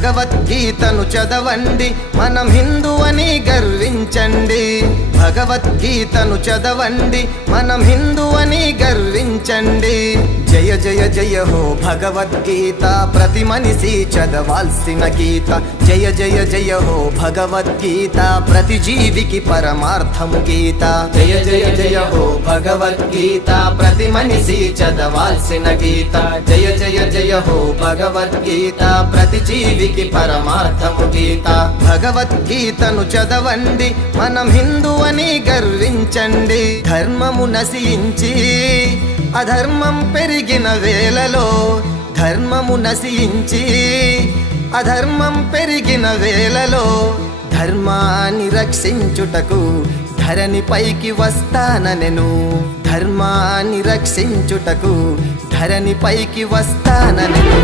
భగవద్గీతను చదవండి, మనం హిందూ అని గర్వించండి. భగవద్గీతను చదవండి, మనం హిందూ అని గర్వించండి. జయ జయ జయ హో భగవద్గీత, ప్రతి మనిషి చదవాల్సిన గీత. జయ జయ జయ హో భగవద్గీత, ప్రతి జీవికి పరమార్థము గీత. జయ జయ జయ హో భగవద్గీత, ప్రతి మనిషి చదవాల్సిన గీత. జయ జయ జయ హో భగవద్గీత, ప్రతి జీవికి పరమార్థము గీత. భగవద్గీతను చదవండి, మనం హిందూ అని గర్వించండి. ధర్మము నశించి అధర్మం పెరిగిన వేళలో, ధర్మము నశించి అధర్మం పెరిగిన వేళలో, ధర్మాన్ని రక్షించుటకు ధరణి పైకి వస్తాననెను. ధర్మాన్ని రక్షించుటకు ధరణి పైకి వస్తాననెను.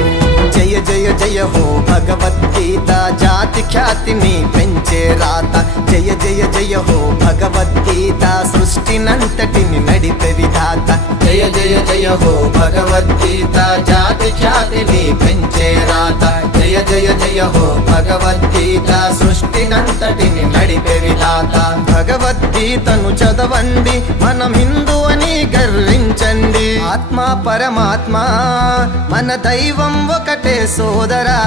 జయ జయ జయ హో భగవద్గీత, జాతి ఖ్యాతిని పెంచే రాత. జయ జయ జయ హో భగవద్గీత, సృష్టినంతటిని నడిపే విధాత. జయ జయ జయ హో భగవద్గీత, జాతి ఖ్యాతిని పెంచే రాత. జయ జయ జయ హో భగవద్గీత, సృష్టినంతటిని నడిపే విధాత. భగవద్గీతను చదవండి, మనం హిందూ అని గర్వించండి. ఆత్మ పరమాత్మ మన దైవం ఒకటే సోదరా.